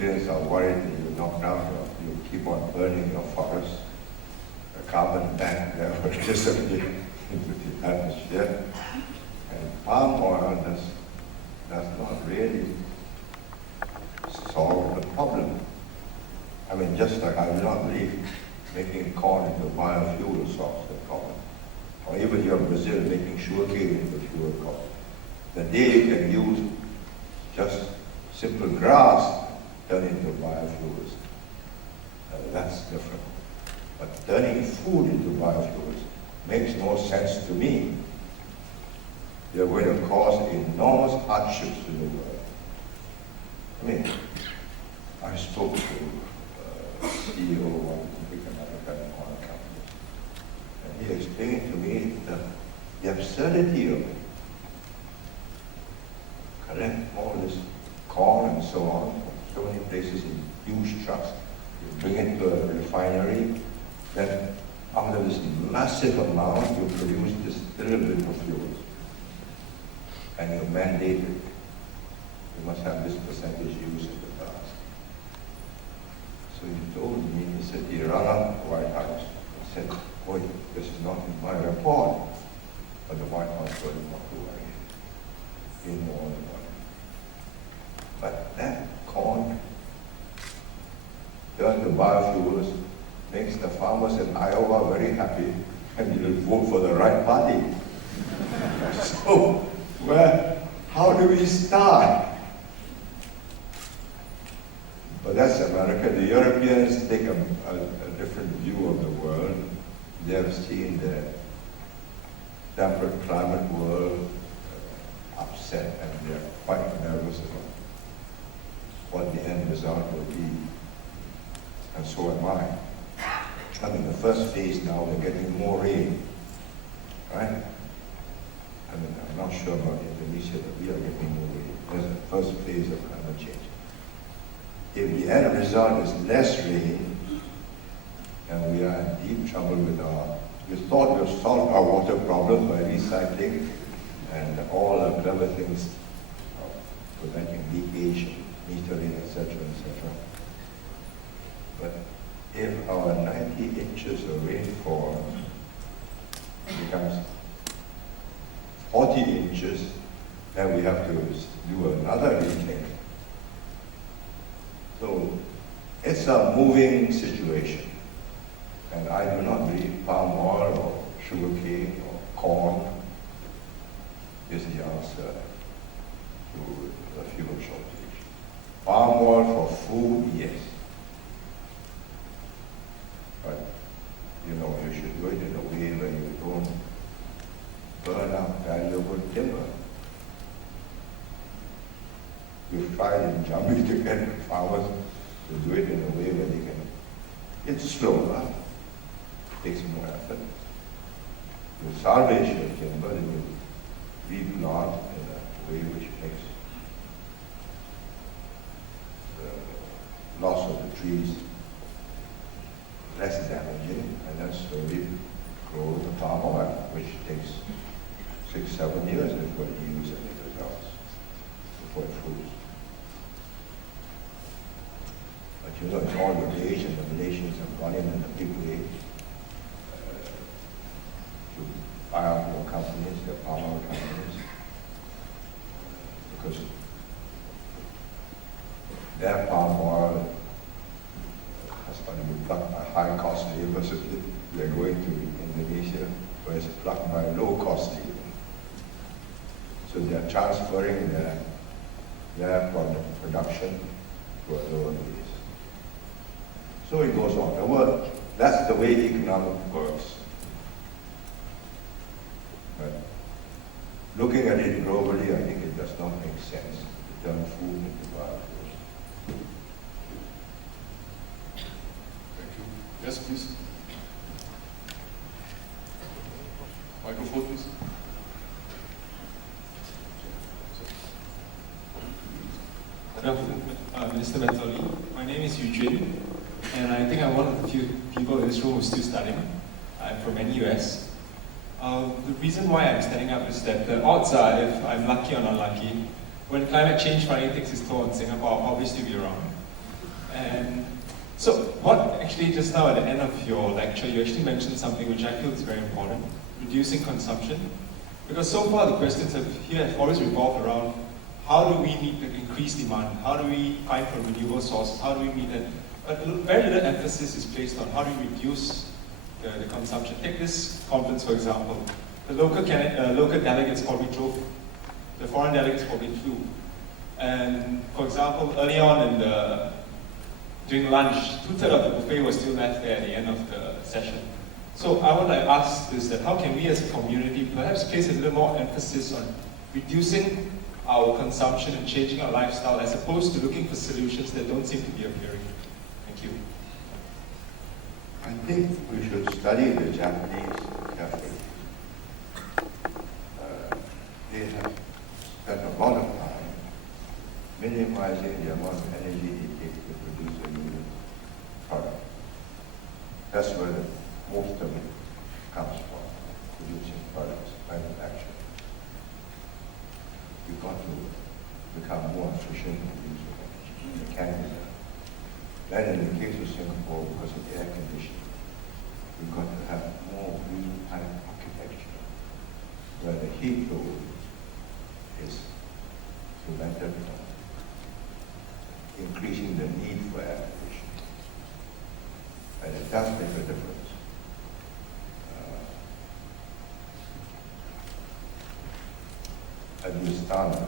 Europeans are worried that you knock down you keep on burning your forests. The carbon bank there will disappear into the atmosphere. And palm oil does not really solve the problem. I mean, just like I do not believe making corn into biofuel solves the problem. Or even here in Brazil, making sugarcane into fuel crop. The day you can use just simple grass, turn into biofuels. That's different. But turning food into biofuels makes no sense to me. They're going to cause enormous hardships to the world. I mean, I spoke to CEO of one big American oil company, and he explained to me the absurdity of it. Collect all this corn and so on from so many places in huge trucks. You bring it to a refinery, then out of this massive amount you produce this little bit of fuels. And you mandate it. You must have this percentage used in the past. So he told me, he said he ran up the White House and said, boy, this is not in my report. But the White House told him not to worry. He knew all about it. But that corn turned to biofuels makes the farmers in Iowa very happy, and you vote for the right party. So, well, how do we start? But that's America. The Europeans take a different view of the world. They have seen the temperate climate world upset, and they're quite nervous about what the end result will be. And so am I. I mean, the first phase now, we're getting more rain, right? I mean, I'm not sure about Indonesia, but we are getting more rain. That's the first phase of climate change. If the end result is less rain, and we are in deep trouble with we thought we've solved our water problem by recycling and all the clever things of preventing leakage, metering, etc., etc. But if our 90 inches of rainfall becomes 40 inches, then we have to do another retake. So it's a moving situation. And I do not believe palm oil or sugarcane or corn is the answer to the fuel shortage. Palm oil for food, yes. But, you know, you should do it in a way where you don't burn up valuable timber. We've tried in Jambi to get farmers to do it in a way where they can. It's slower, takes more effort. You salvage your timber and you replant in a way which makes the loss of the trees less damaging, and then slowly grow the palm oil, which takes 6-7 years before it yields any results, before it fruits. But you know, it's all the rage, and the Malaysians have gone in a big way to buy out more companies, the palm oil companies, because their palm oil has got to be plucked by high-cost labor, so they're going to Indonesia, where it's plucked by low-cost labor. So they're transferring their production to a lower base. So it goes on. Well, that's the way economic works. But looking at it globally, I think it does not make sense to turn food into biofuels. Thank you. Yes, please. Microphone, please. Good afternoon, Mr. Mentoli. My name is Eugene, and I think I'm one of the few people in this room who's still studying. I'm from NUS. The reason why I'm standing up is that the odds are, if I'm lucky or not lucky, when climate change finally takes its toll on Singapore, I'll probably still be around. And so what actually just now at the end of your lecture, you actually mentioned something which I feel is very important, reducing consumption. Because so far the questions have always revolved around how do we meet the increased demand? How do we find for renewable sources? How do we meet that? But very little emphasis is placed on how do we reduce the consumption. Take this conference, for example. The local delegates probably drove, the foreign delegates probably flew. And for example, early on during lunch, 2/3 of the buffet was still left there at the end of the session. So I would like to ask is that how can we as a community perhaps place a little more emphasis on reducing our consumption and changing our lifestyle as opposed to looking for solutions that don't seem to be appearing? Thank you. I think we should study the Japanese carefully. They have spent a lot of time minimizing the amount of energy it takes to produce a new product. That's where most of it comes from, producing products, manufacturing. You've got to become more efficient in the use of energy. You can do that. Then in the case of Singapore, because of air conditioning, we've got to have more green type architecture, where the heat load is prevented from increasing the need for air conditioning. And it does make a difference. At Vistana,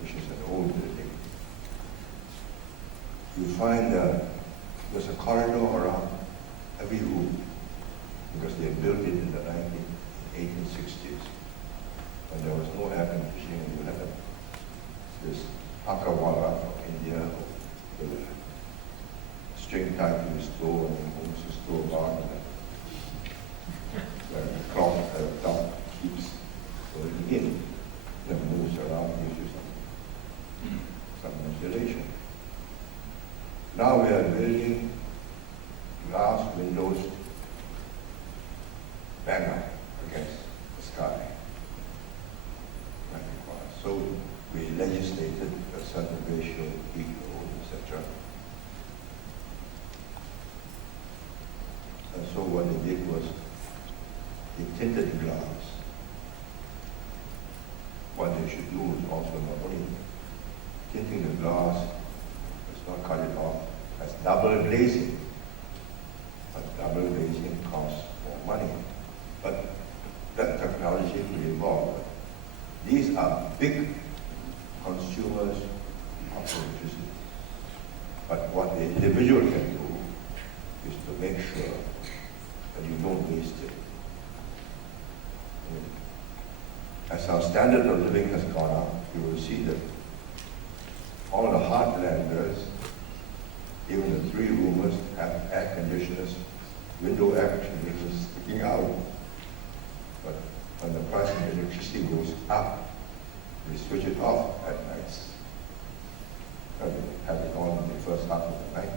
which is an old building, you find there's a corridor around every room because they built it in the 1860s when there was no air conditioning. You had this Pakawala from India with a string tied to his door and owns his door bar where the clock dump keeps going in. That moves around, gives you some insulation. Now we are building glass windows bang up against the sky. So we legislated a certain ratio, heat load, etc. And so what they did was they tinted glass. What they should do is also not only tinting the glass, let's not cut it off, as double glazing. But double glazing costs more money. But that technology will evolve. These are big consumers of electricity. But what the individual can do is to make sure that you don't waste it. As our standard of living has gone up, you will see that all the heartlanders, even the 3 roomers, have air conditioners, window air conditioners sticking out. But when the price of electricity goes up, we switch it off at nights. We have it on in the first half of the night,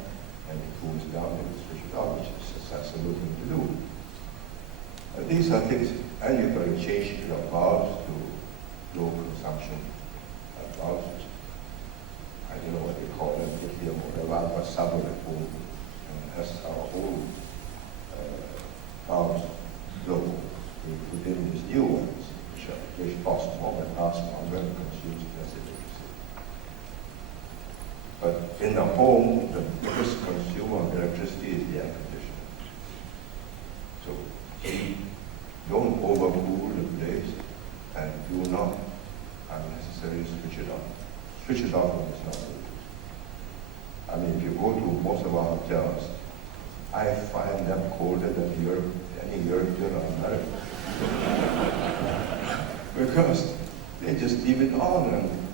and it cools down and we switch it off, which is a sensible thing to do. These are things, and you've got to change your valves to low consumption valves. I don't know what they call them, lithium or whatever, but some of it home. And that's our whole valves low. We put in these new ones, which cost more but last longer and consumes less electricity. But in the home, the biggest consumer of electricity is the air conditioner. So don't overcool the place and do not unnecessarily switch it off. Switch it off when it's not used. I mean, if you go to most of our hotels, I find them colder than any European or American. Because they just leave it on and